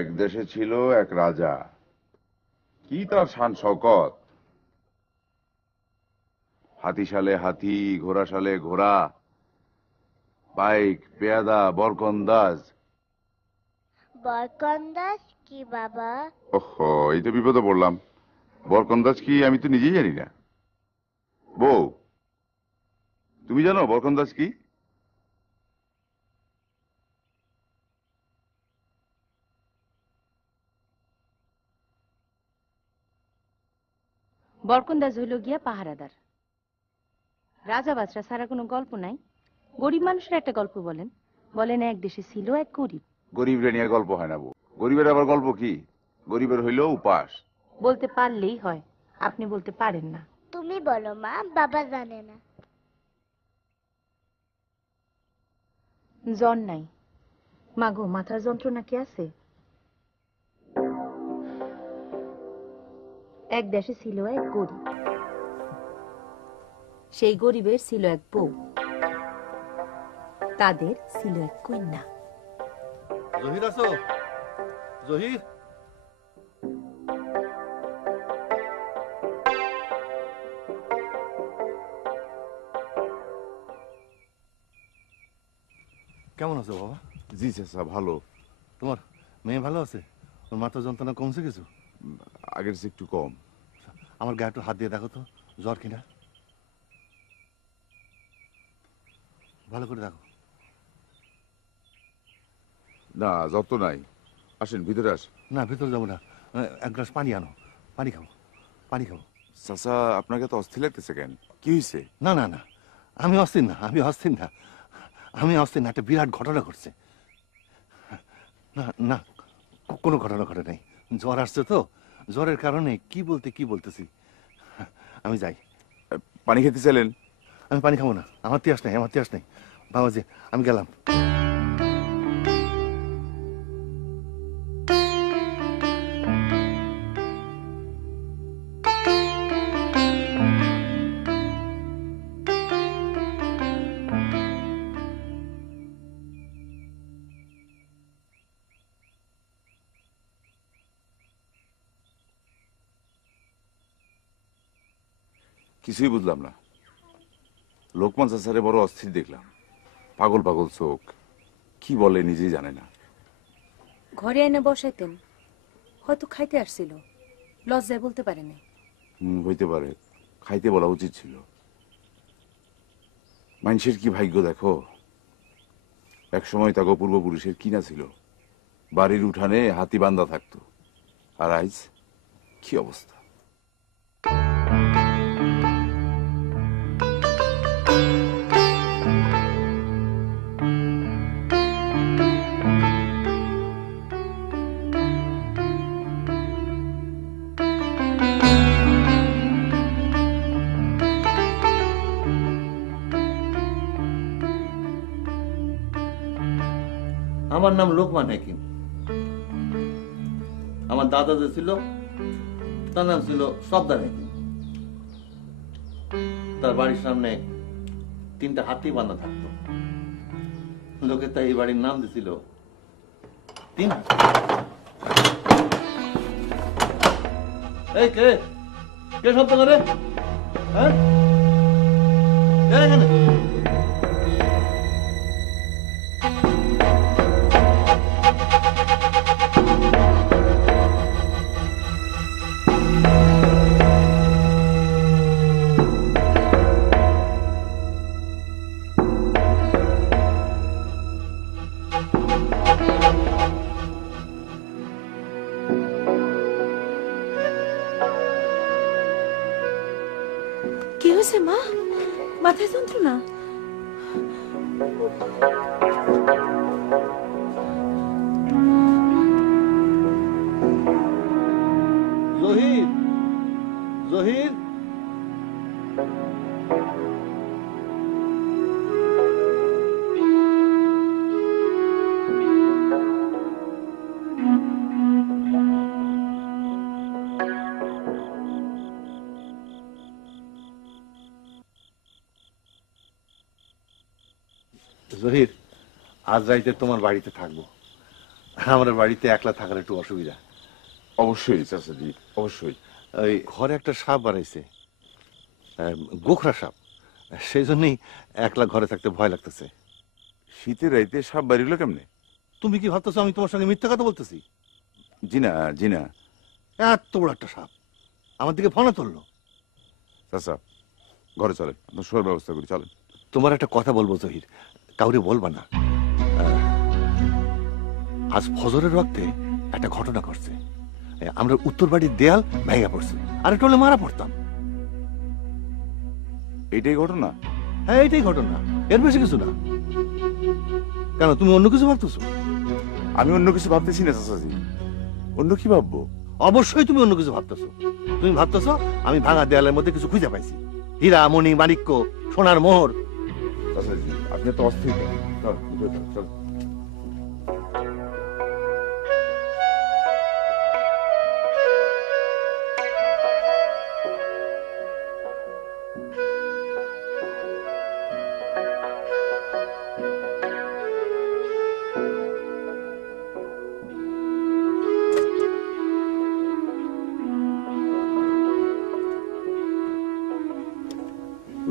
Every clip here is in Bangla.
এক দেশে ছিল এক রাজা, কি তার শান শওকত! হাতিশালে হাতি, ঘোড়াশালে ঘোড়া, বাইক, পেয়াদা, বরকন্দাজ। বরকন্দাজ কি বাবা? ওহো, এই তো বিপদে পড়লাম। বরকন্দাজ কি আমি তো নিজেই জানি না। বউ, তুমি জানো বরকন্দাজ কি? বরকন্দাজ হইল গিয়া পাহারাদার। রাজা বাদশা ছাড়া কোনো গল্প নাই। গরিব মানুষের একটা গল্প বলেন। বলেন এক দেশে ছিল এক গরিব। গরিবরে নিয়ে গল্প হয় না বউ। গরিবের আবার গল্প কি? গরিবের হইল উপাস। বলতে পারলেই হয়, আপনি বলতে পারেন না। তুমি বলো মা, বাবা জানে না। জ্বর নাই। মাগো, মাথার যন্ত্রণা কি আছে? এক দেশে ছিল এক গরিব। সেই গরিবের ছিল এক বউ, তাদের ছিল এক কন্যা। জহির আছো? জহির, কেমন আছো বাবা? জি চাচা, ভালো। তোমার মেয়ে ভালো আছে? ওর মাথা যন্ত্রণা কমছে কিছু? আগের চেয়ে একটু কম। আমার গায়ে একটু হাত দিয়ে দেখো তো, জ্বর কিনা। ভালো করে দেখো। না, জ্বর তো নাই। আসেন ভিতরে আস। না, ভিতরে যাবো না। এক গ্লাস পানি আনো, পানি খাবো, পানি খাবো। চাচা, আপনাকে তো অস্থির লাগতেছে কেন? কি হয়েছে? না না না, আমি অস্থির না, আমি অস্থির না, আমি অস্থির না। একটা বিরাট ঘটনা ঘটছে। না না, কোনো ঘটনা ঘটে নাই। জ্বর আসছে তো, জ্বরের কারণে কি বলতেছি। আমি যাই। পানি খেতে চাইলেন? আমি পানি খাবো না, আমার তিয়াস নাই, আমার তিয়াস নাই বাবাজি, আমি গেলাম। কিছুই বুঝলাম না। লোকমান চাচারে বড় অস্থির দেখলাম, পাগল পাগল চোখ, কি বলে নিজেই জানে না। ঘরে এনে বসাইতেন, হয়তো খাইতে আসছিল, লজ্জায় বলতে পারেনি। হইতে পারে, খাইতে বলা উচিত ছিল। মানুষের কি ভাগ্য দেখো, এক সময় তাকে পূর্বপুরুষের কিনা ছিল, বাড়ির উঠানে হাতি বান্ধা থাকতো, আর আজ কি অবস্থা। আমার নাম লোকমান হাকিম। আমার দাদা যে ছিল তার নাম ছিল সর্দার হাকিম। তার বাড়ির সামনে 3টা হাতি বাঁধা থাকতো, লোকে তাই এই বাড়ির নাম দিছিল 3 হাতি। এই কে কে শব্দ করে? হ্যাঁ, কে এখানে? কি হয়েছে মা? মাথায় যন্ত্রণা? জহির, জহির, জহির, আজ রাইতে তোমার বাড়িতে থাকবো। আমার বাড়িতে একলা থাকার একটু অসুবিধা। অবশ্যই চাচাজি, অবশ্যই। ওই ঘরে একটা সাপ বাড়াইছে, গোখরা সাপ, সেই জন্যই একলা ঘরে থাকতে ভয় লাগতেছে। শীতের রাইতে সাপ বাড়িগুলো কেমনে? তুমি কি ভাবতেছো আমি তোমার সঙ্গে মিথ্যা কথা বলতেছি? জি না, জি না। এত বড় একটা সাপ আমার দিকে ফোনে তুললো। চাচা, ঘরে চলেন, আপনার শোয়ার ব্যবস্থা করি, চলেন। তোমার একটা কথা বলবো জহির, কাউরে বলবা না। আজ ফজরের রক্তে একটা ঘটনা ঘটছে। আমরা উত্তর বাড়ির দেয়াল ভেঙে পড়ছে, আর টলে মারা পড়তাম। এইটাই ঘটনা? হ্যাঁ, এইটাই ঘটনা, এর বেশি কিছু না। কেন, তুমি অন্য কিছু ভাবতেছো? আমি অন্য কিছু ভাবতেছি না চাচাজি। অন্য কি ভাববো? অবশ্যই তুমি অন্য কিছু ভাবতেছো। তুমি ভাবতেছো আমি ভাঙা দেয়ালের মধ্যে কিছু খুঁজে পাইছি, হীরা মণি মাণিক্য সোনার মোহর। চাচাজি, আপনি তো অস্থির কেন? চল, ভিতরে চল, চল।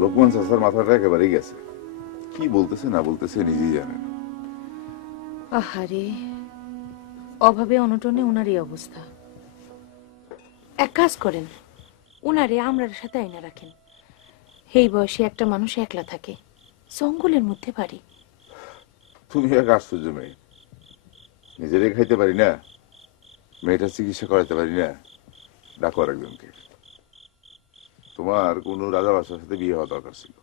লোকমান চাচার মাথাটা একেবারেই গেছে, কি বলতেছে না বলতেছে নিজেই জানে না। আহারে, অভাবে অনটনে উনারই অবস্থা। এক কাজ করেন, উনারে আমরার সাথে আইনা রাখেন। এই বয়সে একটা মানুষ একলা থাকে, জঙ্গলের মধ্যে বাড়ি। তুমি এক আশ্চর্য মেয়ে, নিজেরাই খাইতে পারি না, মেয়েটার চিকিৎসা করাতে পারি না, ডাকো আর একজনকে। তোমার কোনো রাজা বাসার সাথে বিয়ে হওয়া দরকার ছিল,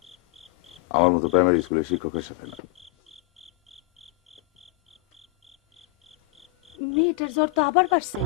আমার মতো প্রাইমারি স্কুলের শিক্ষকের সাথে না। মেয়েটার জ্বর তো আবার বাড়ছে।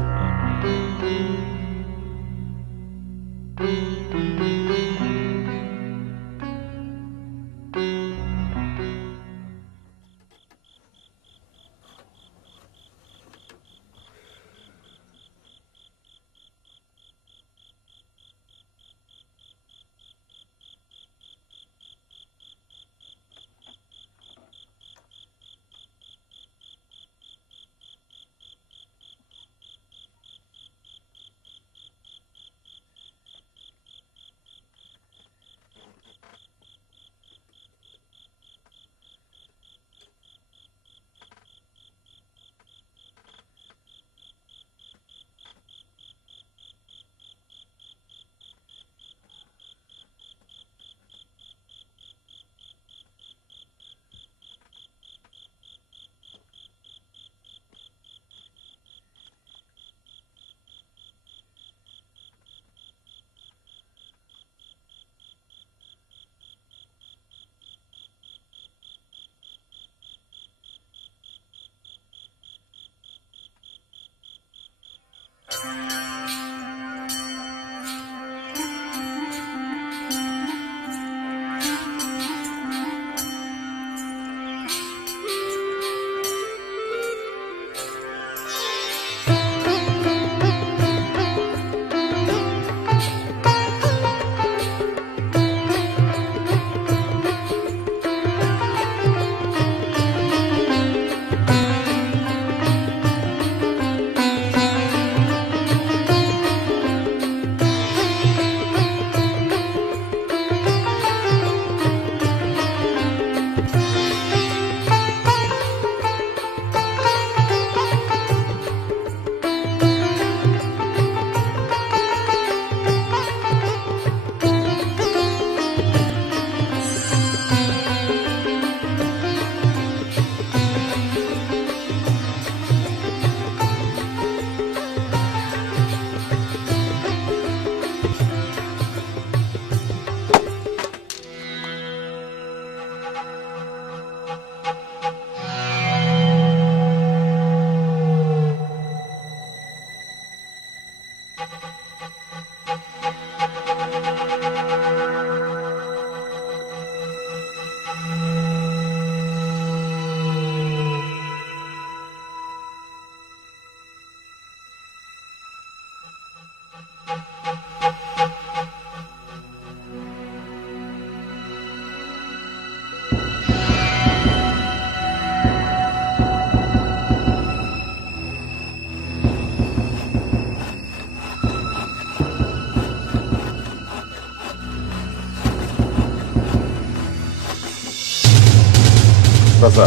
চাচা,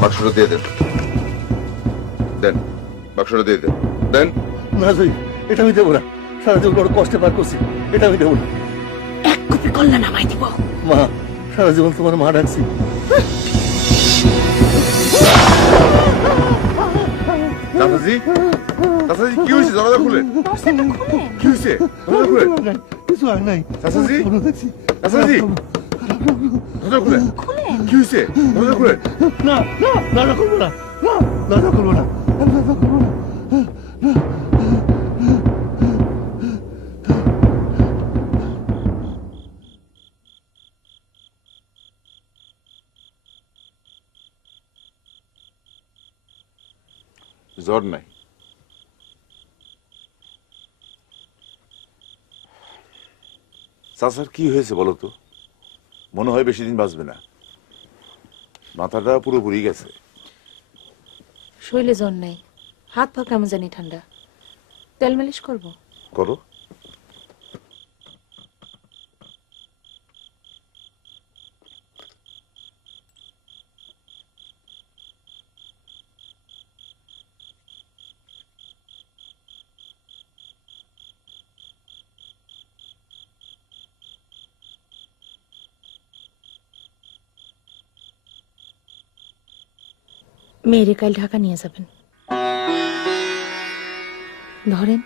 বাক্সটা দিয়ে দেন। দেন, বাক্সটা দিয়ে দেন। দেন। না জয়ী, এটা আমি দেবো না। সারা জীবন বড় কষ্টে পার করছি, এটা আমি দেবো না। এক কপি কল্লা নামাই দিব। মা, সারা জীবন তোমার মা ডাকছি। চাচাজি, চাচাজি কি হয়েছে? দরজা খুলেন। কি হয়েছে? দরজা খুলেন। কিছু আর নাই চাচাজি, দেখছি। চাচাজি, দরজা খুলেন। কি হয়েছে? দরজা খুলেন। না না, দরজা খুলবো না। না, দরজা খুলবো না। আমি দরজা খুলবো না। জ্বর নাই। চাচার কি হয়েছে বলো তো? মনে হয় বেশি দিন বাঁচবে না। মাথাটা পুরোপুরি গেছে। শরীরে জ্বর নাই, হাত পা কেমন জানি ঠান্ডা। তেল মালিশ করবো? করো। মেয়েরে কাল ঢাকা নিয়ে যাবেন, ধরেন।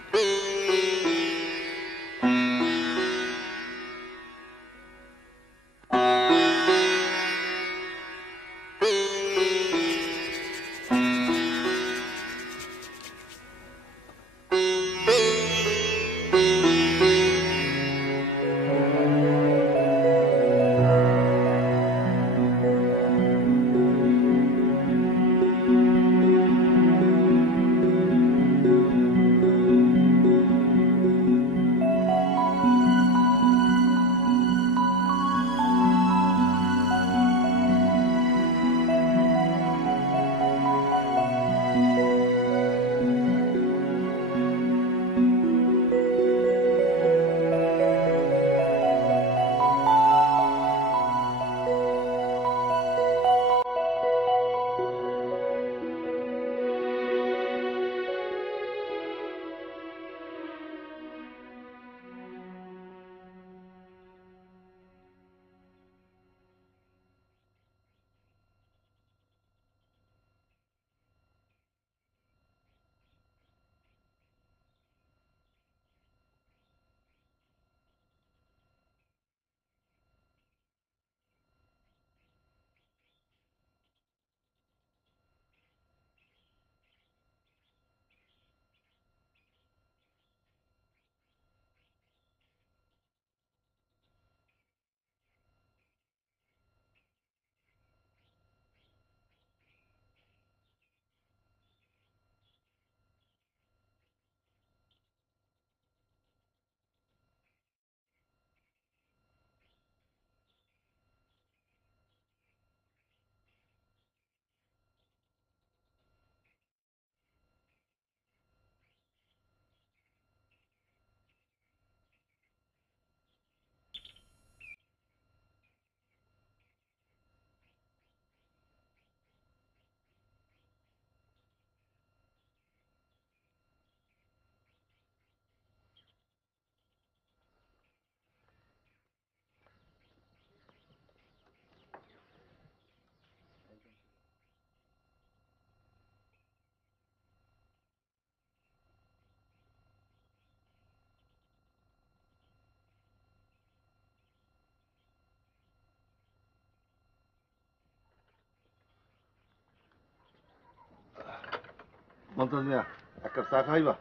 মন্ত্রণ মিয়া, এক কাপ চা খাইবা?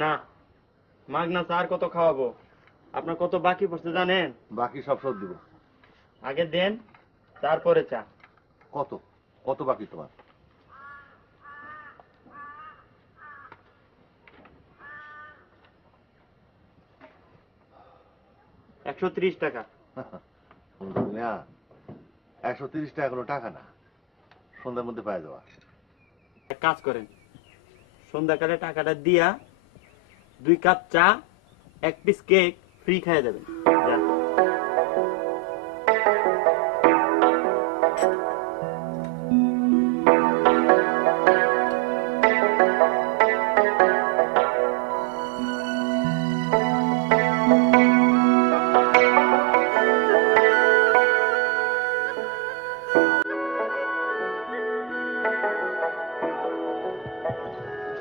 না, মাগনা চা আর কত খাওয়াবো? আপনার কত বাকি পড়ছে জানেন? বাকি সব শোধ দিব। আগে দেন, তারপরে চা। কত কত বাকি তোমার? ৳130। 130 টাকা কোনো টাকা না, সন্ধ্যার মধ্যে পাই যাওয়া। এক কাজ করেন, সন্ধ্যাকালে টাকাটা দিয়া 2 কাপ চা, 1 পিস কেক ফ্রি খাইয়ে দেবেন। যান।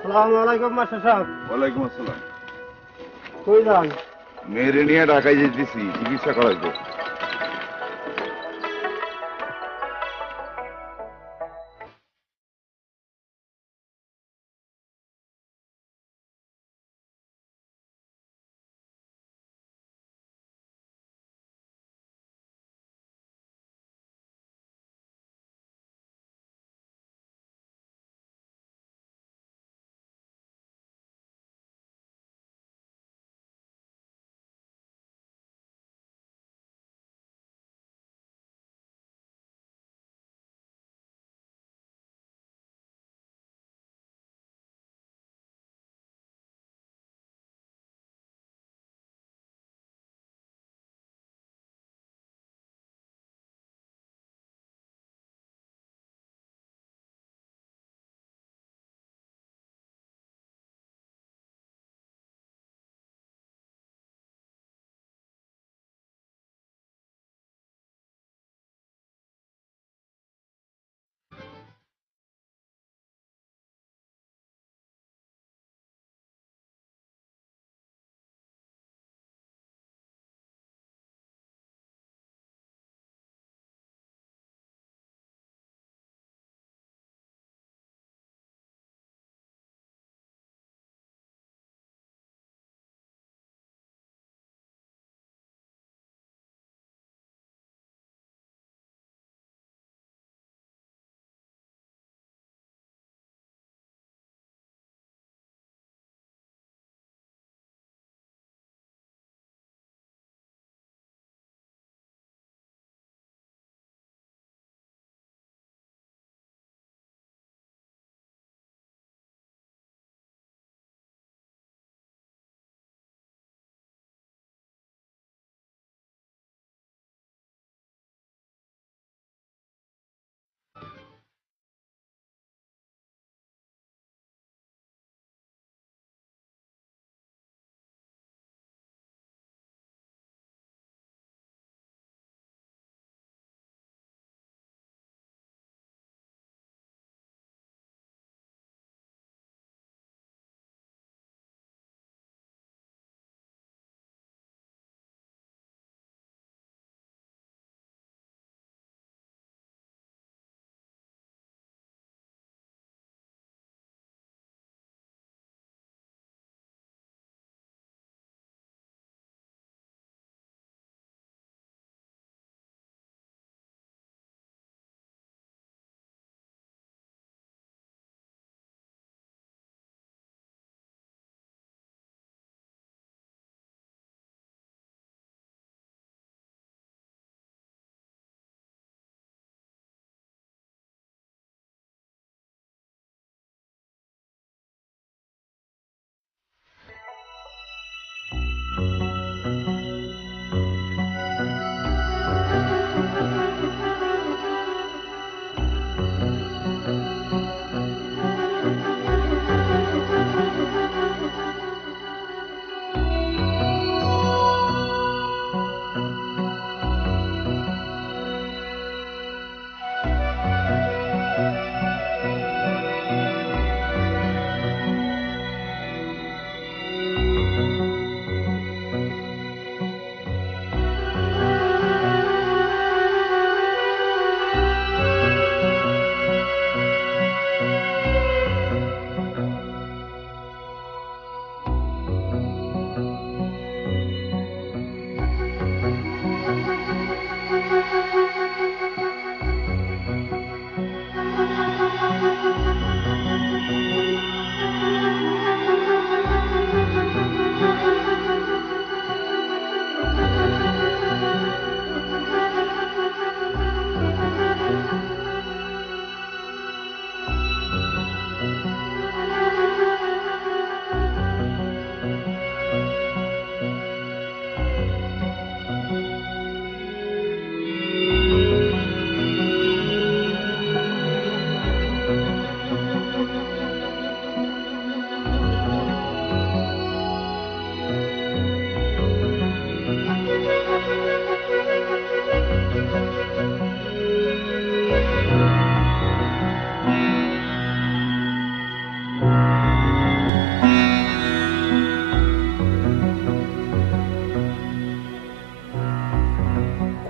আসসালামু আলাইকুম মাস্টার সাহেব। ওয়ালাইকুম আসসালাম। কই যান? মেয়েরে নিয়ে ঢাকায় যেতেছি, চিকিৎসা করাইবো।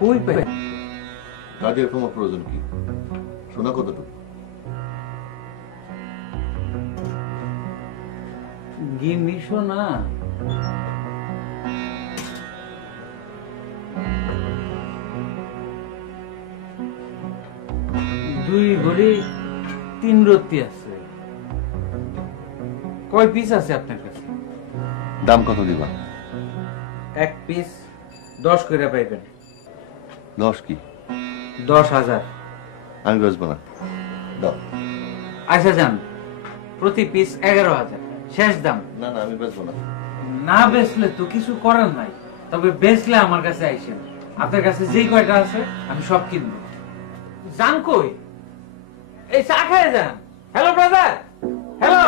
কই পাই? কাজের তোমার প্রয়োজন কি? শোনা কতটুকু? গিন্নি শোনা দুই ভরি 3 রত্তি আছে। কয় পিস আছে আপনার কাছে? দাম কত দিবা? এক পিস 10 করে পাইবেন। 10 কি? 10,000। আমি বেচবো না, দাও। আচ্ছা যান, প্রতি পিস 11,000 শেষ দাম। না না, আমি বেচবো না। না বেচলে তো কিছু করার নাই, তবে বেচলে আমার কাছে আইসেন। আপনার কাছে যেই কয়টা আছে আমি সব কিনবো। যান কই? এই চা খায় যান। Hello brother, hello.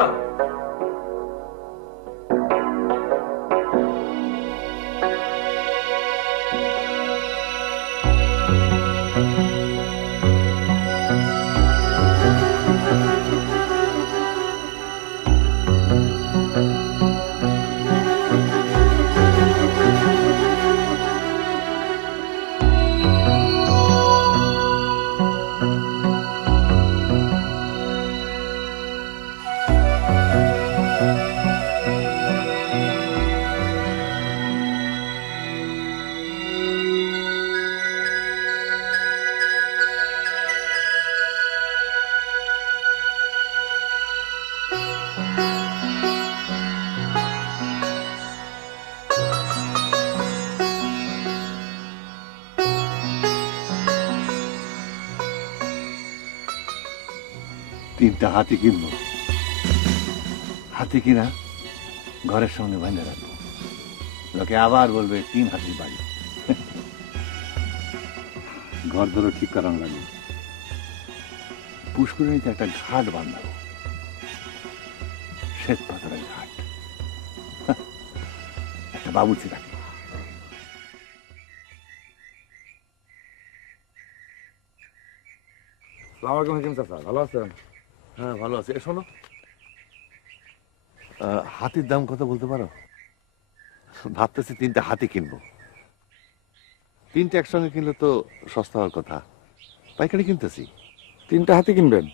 তিনটা হাতি কিনবো। হাতি কিনা ঘরের সামনে বাঁধে রাখবো, লোকে আবার বলবে 3 হাতির বাড়ি। ঘর ধরো ঠিক করানো লাগবে। পুষ্করিণীতে একটা ঘাট বাঁধাবো, শ্বেত পাথরের ঘাট। একটা বাবুর্চি রাখবো। সালামালাইকুম হাকিম চাচা, ভালো আছেন? হ্যাঁ ভালো আছে। শোনো, হাতির দাম কত বলতে পারো? ভাবতেছি 3টা হাতি কিনবো। 3টা একসঙ্গে কিনলে তো সস্তা হওয়ার কথা, পাইকারি কিনতেছি। 3টা হাতি কিনবেন?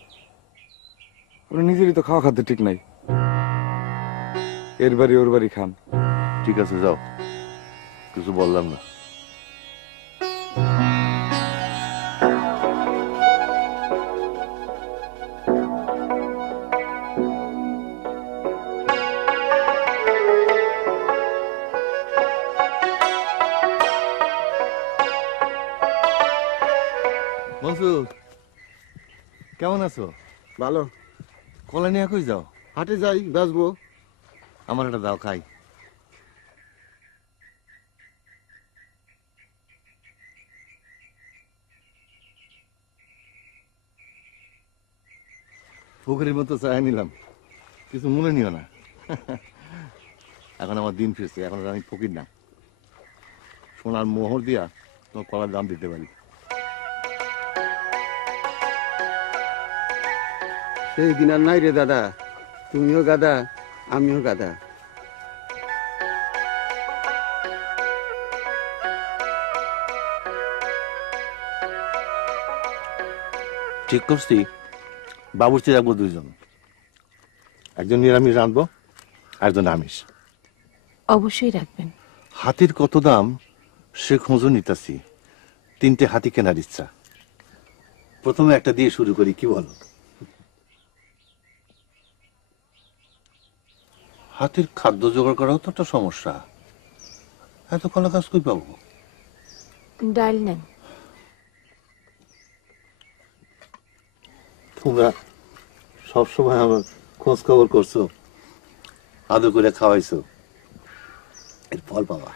আপনি নিজেরই তো খাওয়া খাদ্য ঠিক নাই, এর বাড়ি ওর বাড়ি খান। ঠিক আছে, যাও, কিছু বললাম না। মনসুর, কেমন আছো? ভালো। কলা নিয়ে কই যাও? হাটে যাই, বেচবো। আমার একটা দাও, খাই। পুকুরের মতো চাই নিলাম, কিছু মনে নিও না। এখন আমার দিন ফিরছে, এখন আর আমি ফকির না। সোনার মোহর দিয়া তোমার কলার দাম দিতে পারি। সেই দিন আর নাই রে দাদা, তুমিও গাদা, আমিও গাদা। ঠিক করছি, বাবুর্চি রাখবো 2জন, একজন নিরামিষ রাঁধবো, একজন আমিষ। অবশ্যই রাখবেন। হাতির কত দাম সে খোঁজও নিতেছি। 3টে হাতি কেনার ইচ্ছা। প্রথমে একটা দিয়ে শুরু করি, কি বলো? হাতির খাদ্য জোগাড় করাও তো একটা সমস্যা। এত কলা গাছ কই পাবো? ডাল নেন। তোমরা সবসময় আমার খোঁজ খবর করছো, আদর করে খাওয়াইছো, এর ফল পাবা।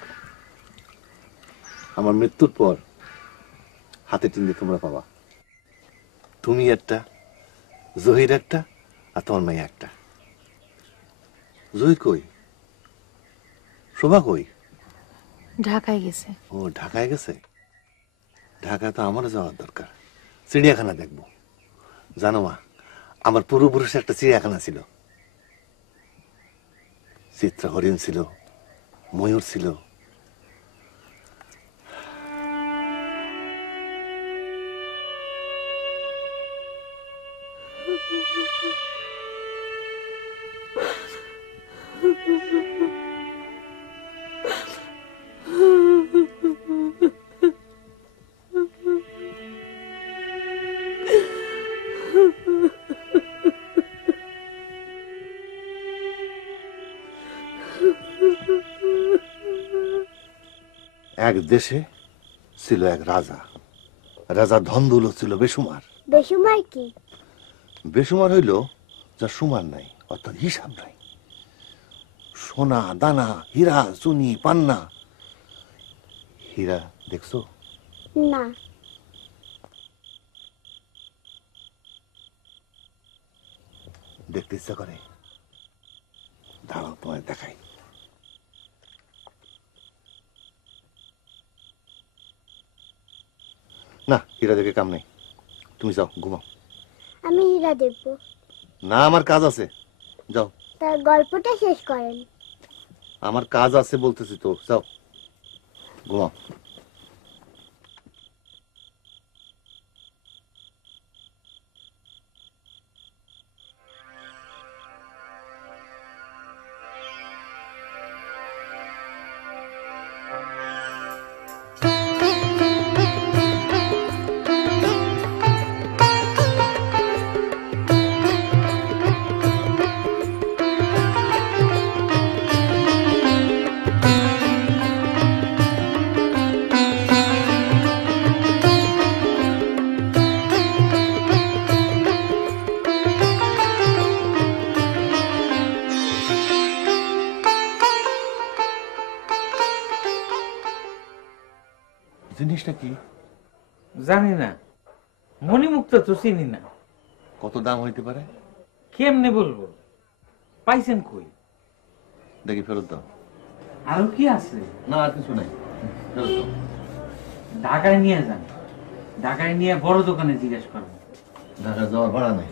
আমার মৃত্যুর পর হাতে টিনে তোমরা পাবা। তুমি একটা, জহির একটা, আর তোমার মেয়ে একটা। জহির কই? শোভা কই? ঢাকায় গেছে। ও ঢাকায় গেছে। ঢাকায় তো আমারও যাওয়ার দরকার, চিড়িয়াখানা দেখবো। জানো মা, আমার পূর্বপুরুষের একটা চিড়িয়াখানা ছিল। চিত্রা হরিণ ছিল, ময়ূর ছিল। এক দেশে ছিল এক রাজা। রাজার ধন দৌলত ছিল বেসুমার। বেসুমার কি? বেসুমার হইল যার সুমার নাই, অর্থাৎ হিসাব নাই। সোনা দানা, হীরা চুনি পান্না। হীরা দেখছো? না। দেখতে ইচ্ছা করে? দাঁড়াও তোমায় দেখাই। না, হীরা দেখে কাম নেই, তুমি যাও ঘুমাও। আমি হীরা দেখবো। না, আমার কাজ আছে, যাও। তার গল্পটা শেষ করেন। আমার কাজ আছে বলতেছি তো, যাও ঘুমাও। জিনিসটা কি জানি না, মণিমুক্ত তো চিনি না। কত দাম হইতে পারে? কেমনে বলবো? পাইছেন কই? দেখি ফেরত দাও। আরো কি আছে? না, আর কিছু নাই, ফেরত দাও। ঢাকায় নিয়ে যান, ঢাকায় নিয়ে বড় দোকানে জিজ্ঞেস করবো। ঢাকা যাওয়ার ভাড়া নাই।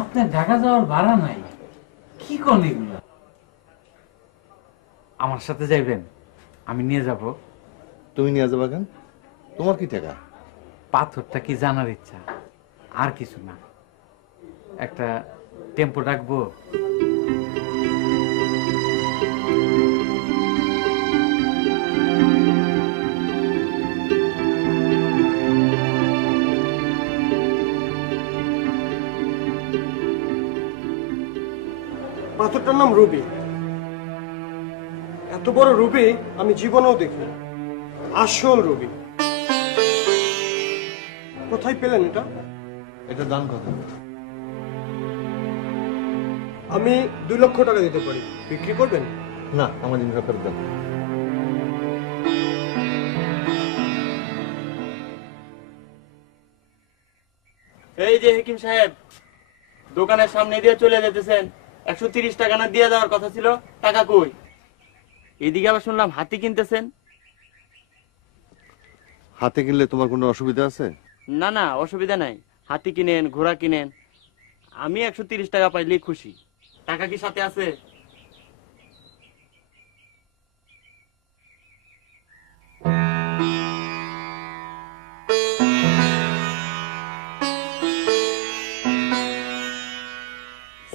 আপনার ঢাকা যাওয়ার ভাড়া নাই? কি করেন এগুলো? আমার সাথে যাইবেন, আমি নিয়ে যাব। তুমি নিয়ে যাবা কেন? তোমার কি টাকা? পাথরটা কি জানার ইচ্ছা, আর কিছু না। একটা টেম্পো ডাকবো? পাথরটার নাম রুবি। এত বড় রুবি আমি জীবনেও দেখি। আসল রুবি। কোথায় পেলেন এটা? এটা দাম কত? আমি 2 লক্ষ টাকা দিতে পারি, বিক্রি করবেন? না, আমার জিনিসটা ফেরত দেন। এই যে হাকিম সাহেব, দোকানের সামনে দিয়ে চলে যেতেছেন, 130 টাকা না দিয়ে দেওয়ার কথা ছিল, টাকা কই? এদিকে আবার শুনলাম হাতি কিনতেছেন। হাতে কিনলে তোমার কোনো অসুবিধা আছে? না না, অসুবিধা নাই। হাতি কিনেন, ঘোড়া কিনেন, আমি 130 টাকা পাইলেই খুশি। টাকা কি সাথে আছে?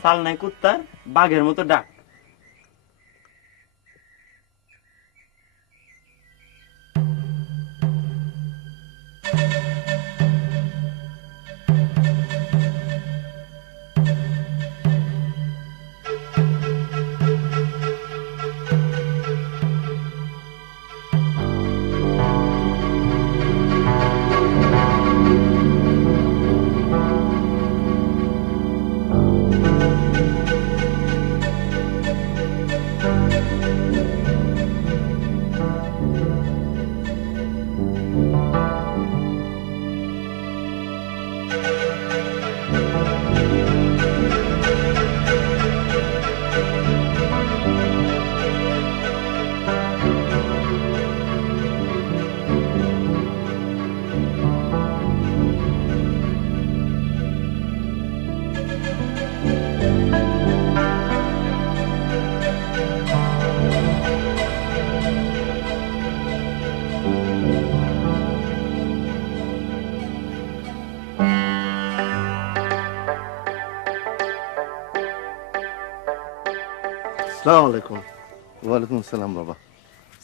সাল নাই কুত্তার, বাঘের মতো ডাক। আসসালামু আলাইকুম। ওয়ালাইকুম আসসালাম বাবা।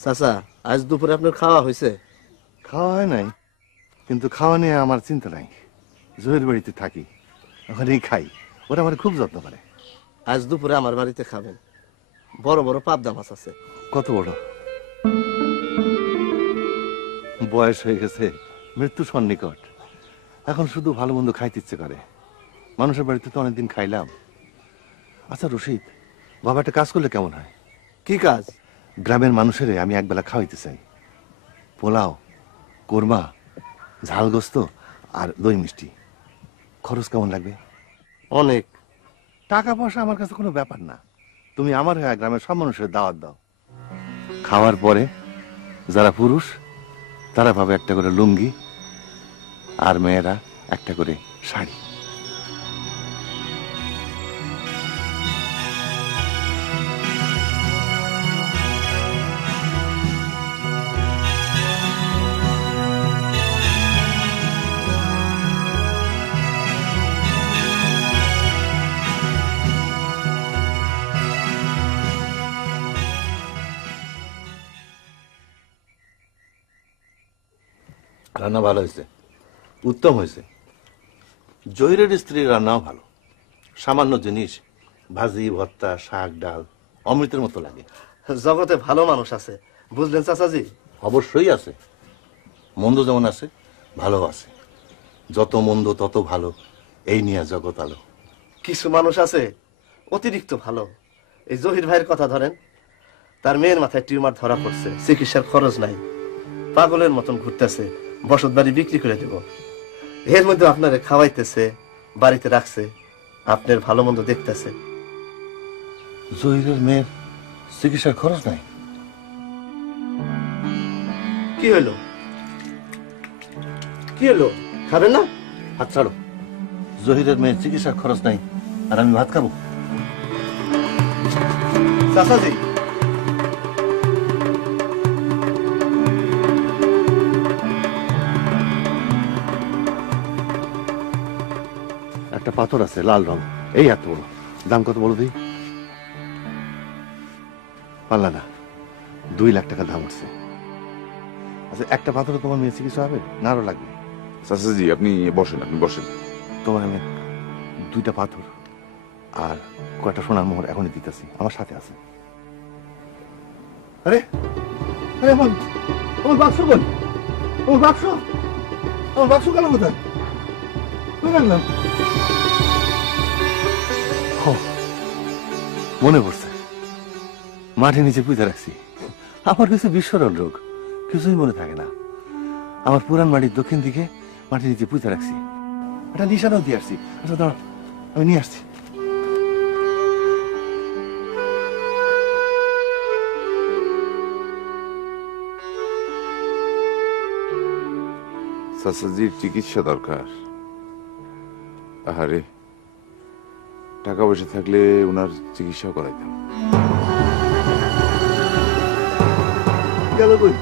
চাচা, আজ দুপুরে আপনার খাওয়া হয়েছে? খাওয়া হয় নাই, কিন্তু খাওয়া নিয়ে আমার চিন্তা নাই। জহির বাড়িতে থাকি, ওখানেই খাই। ওরা আমার খুব যত্ন করে। আজ দুপুরে আমার বাড়িতে খাবেন, বড় বড় পাবদা মাছ আছে। কত বড়? বয়স হয়ে গেছে, মৃত্যু সন্নিকট, এখন শুধু ভালো মন্দ খাইতে ইচ্ছে করে। মানুষের বাড়িতে তো অনেকদিন খাইলাম। আচ্ছা রশিদ, বাবা একটা কাজ করলে কেমন হয়? কি কাজ? গ্রামের মানুষের আমি একবেলা খাওয়াইতে চাই। পোলাও, কোরমা, ঝালগোস্ত আর দই মিষ্টি। খরচ কেমন লাগবে? অনেক। টাকা পয়সা আমার কাছে কোনো ব্যাপার না। তুমি আমার হয়ে গ্রামের সব মানুষের দাওয়াত দাও। খাওয়ার পরে যারা পুরুষ তারা পাবে একটা করে লুঙ্গি, আর মেয়েরা একটা করে শাড়ি। রান্না ভালো হয়েছে, উত্তম হয়েছে। জহিরের স্ত্রীর রান্নাও ভালো। সামান্য জিনিস, ভাজি, ভর্তা, শাক, ডাল অমৃতের মতো লাগে। জগতে ভালো মানুষ আছে, বুঝলেন চাচাজি? অবশ্যই আছে। মন্দ যেমন আছে, ভালো আছে। যত মন্দ তত ভালো, এই নিয়ে জগৎ আলো। কিছু মানুষ আছে অতিরিক্ত ভালো। এই জহির ভাইয়ের কথা ধরেন, তার মেয়ের মাথায় টিউমার ধরা পড়ছে, চিকিৎসার খরচ নাই, পাগলের মতন ঘুরতেছে, বসত বাড়ি বিক্রি করে দেব। এর মধ্যে আপনারে খাওয়াইতেছে, বাড়িতে রাখছে, আপনার ভালো মন্দ দেখতেছে। জহিরের মেয়ের চিকিৎসার খরচ নাই? কি হলো? কি হলো? খাবেন না? হাত ছাড়ো। জহিরের মেয়ের চিকিৎসার খরচ নাই, আর আমি ভাত খাবো? চাচাজি, একটা পাথর আছে লাল রং, এই এত বড়। দাম কত বলো দিই? পারলা না? 2 লাখ টাকা দাম আছে। আচ্ছা, একটা পাথরে তোমার মেয়ে চিকিৎসা হবে না আরো লাগবে? চাচাজি আপনি বসেন, আপনি বসেন। তোমার আমি 2টা পাথর আর কয়টা সোনার মোহর এখনই দিতেছি, আমার সাথে আছে। আরে আরে আমার বাক্স কই? আমার বাক্স, আমার বাক্স গেল কোথায়? রাখলাম। মনে পড়ছে, মাটির নিচে পুঁতে রাখছি। আমার কিছু বিস্মরণ রোগ, কিছুই মনে থাকে না। আমার পুরান বাড়ির দক্ষিণ দিকে মাটির নিচে পুঁতে রাখছি। একটা নিশানাও দিয়ে আসছি। আচ্ছা দাঁড়া, আমি নিয়ে আসছি। চাচাজির চিকিৎসা দরকার। আহারে, টাকা পয়সা থাকলে ওনার চিকিৎসা করাইতাম। গেল কই?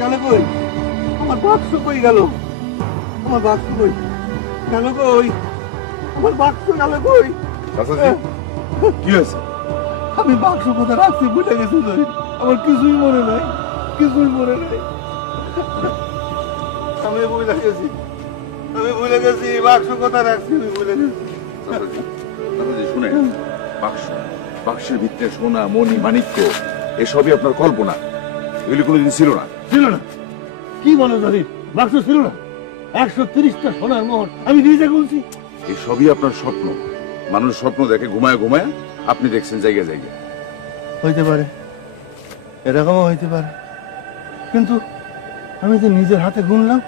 গেল কই? আমার বাক্স কই গেল? আমার বাক্স কই গেল? কই আমার বাক্স গেল? কই চাচাজি কি হয়েছে? আমি বাক্স কোথায় রাখছি ভুলে গেছি। আমার কিছুই মনে নাই, কিছুই মনে নাই। আমি ভুলে গেছি, আমি ভুলে গেছি বাক্স কোথায় রাখছি, আমি ভুলে গেছি। চাচাজি শুনেন, বাক্সের ভিতরে সোনা, মণি, মাণিক্য এসবই আপনার কল্পনা। এগুলি কোনোদিন ছিল না। ছিল না? কি বলো জহির? বাক্স ছিল না? 130টা সোনার মোহর আমি নিজে গুনছি। এসবই আপনার স্বপ্ন। মানুষ স্বপ্ন দেখে ঘুমায় ঘুমায়, আপনি দেখছেন জায়গায় জায়গায়। হইতে পারে, এরকমও হইতে পারে, কিন্তু আমি তো নিজের হাতে গুনলাম।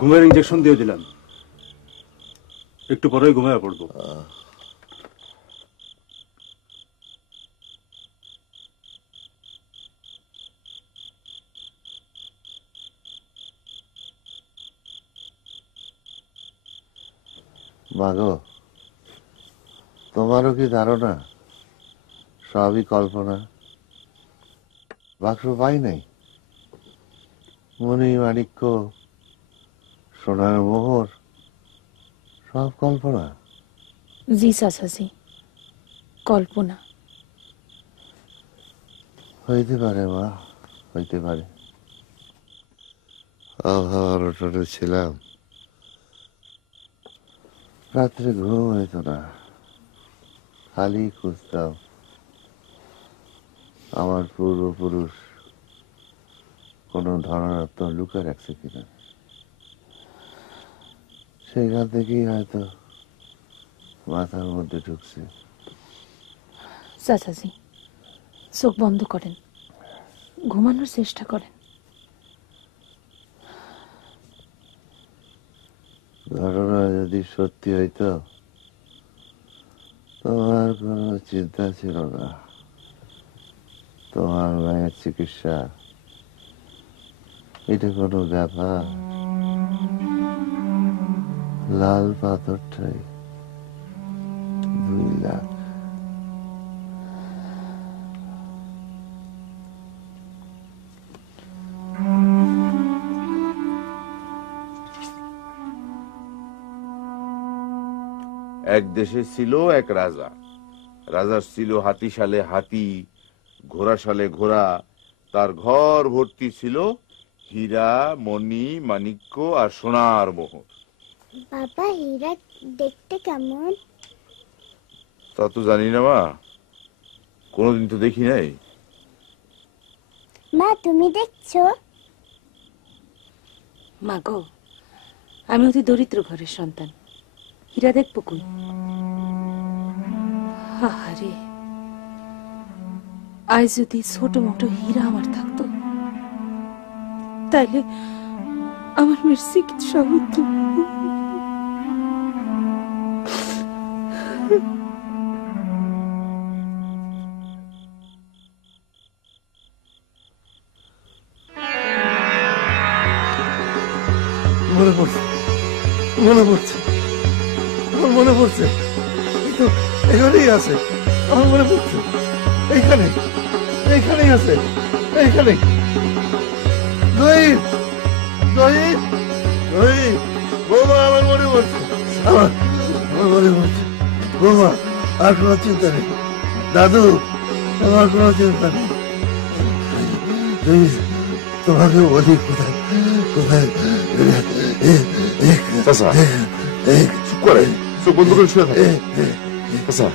ঘুমের ইঞ্জেকশন দিয়ে দিলাম, একটু পরেই ঘুমিয়ে পড়বো। মাগো, তোমারও কি ধারণা সবই কল্পনা? বাক্স পাই নাই, মণি মাণিক্য সোনার মোহর সব কল্পনা। জি চাচাজি, কল্পনা। হইতে পারে মা, হইতে পারে। অভাবে ছিলাম, রাত্রে ঘুম হইত না, খালি খুঁজতাম আমার পূর্বপুরুষ কোন ধরনাত্ম লুকা রাখছে কিনা। সেইখান থেকেই হয়তো মাথার মধ্যে ঢুকছে। চাচাজি, চোখ বন্ধ করেন, ঘুমানোর চেষ্টা করেন। ঘটনা যদি সত্যি হইতো তোমার কোনো চিন্তা ছিল না। তোমার মায়ের চিকিৎসা এটা কোনো ব্যাপার? লাল পাথরটাই 2 লাখ। এক দেশে ছিল এক রাজা। রাজার ছিল হাতিশালে হাতি, ঘোড়াশালে ঘোড়া। তার ঘর ভর্তি ছিল হীরা, মণি, মাণিক্য আর সোনার মোহর। বাবা, হীরা দেখতে কেমন? তা তো জানি না মা, কোনোদিন তো দেখি নাই। মা, তুমি দেখছো? মা গো, আমি অতি দরিদ্র ঘরের সন্তান, হীরা দেখবো কই? আরে, আজ যদি ছোট মোটো হীরা আমার থাকতো, তাইলে আমার মেয়ের চিকিৎসা হতো। মনে পড়ছে, মনে পড়ছে, আমার মনে পড়ছে। এখানেই আছে, আমার মনে পড়ছে। এইখানে, এইখানেই আছে, এইখানে। জহির, জহির, জহির, বৌমা, আমার মনে পড়ছে, আমার মনে পড়ছে। বৌমা, আর কোনো চিন্তা নেই। দাদু, আমার কোনো চিন্তা নেই। জহির, তোমাকে বলি কোথায়, কোথায়। চাচা, চুপ করে, চোখ বন্ধ করে শুয়ে থাকে। চাচা,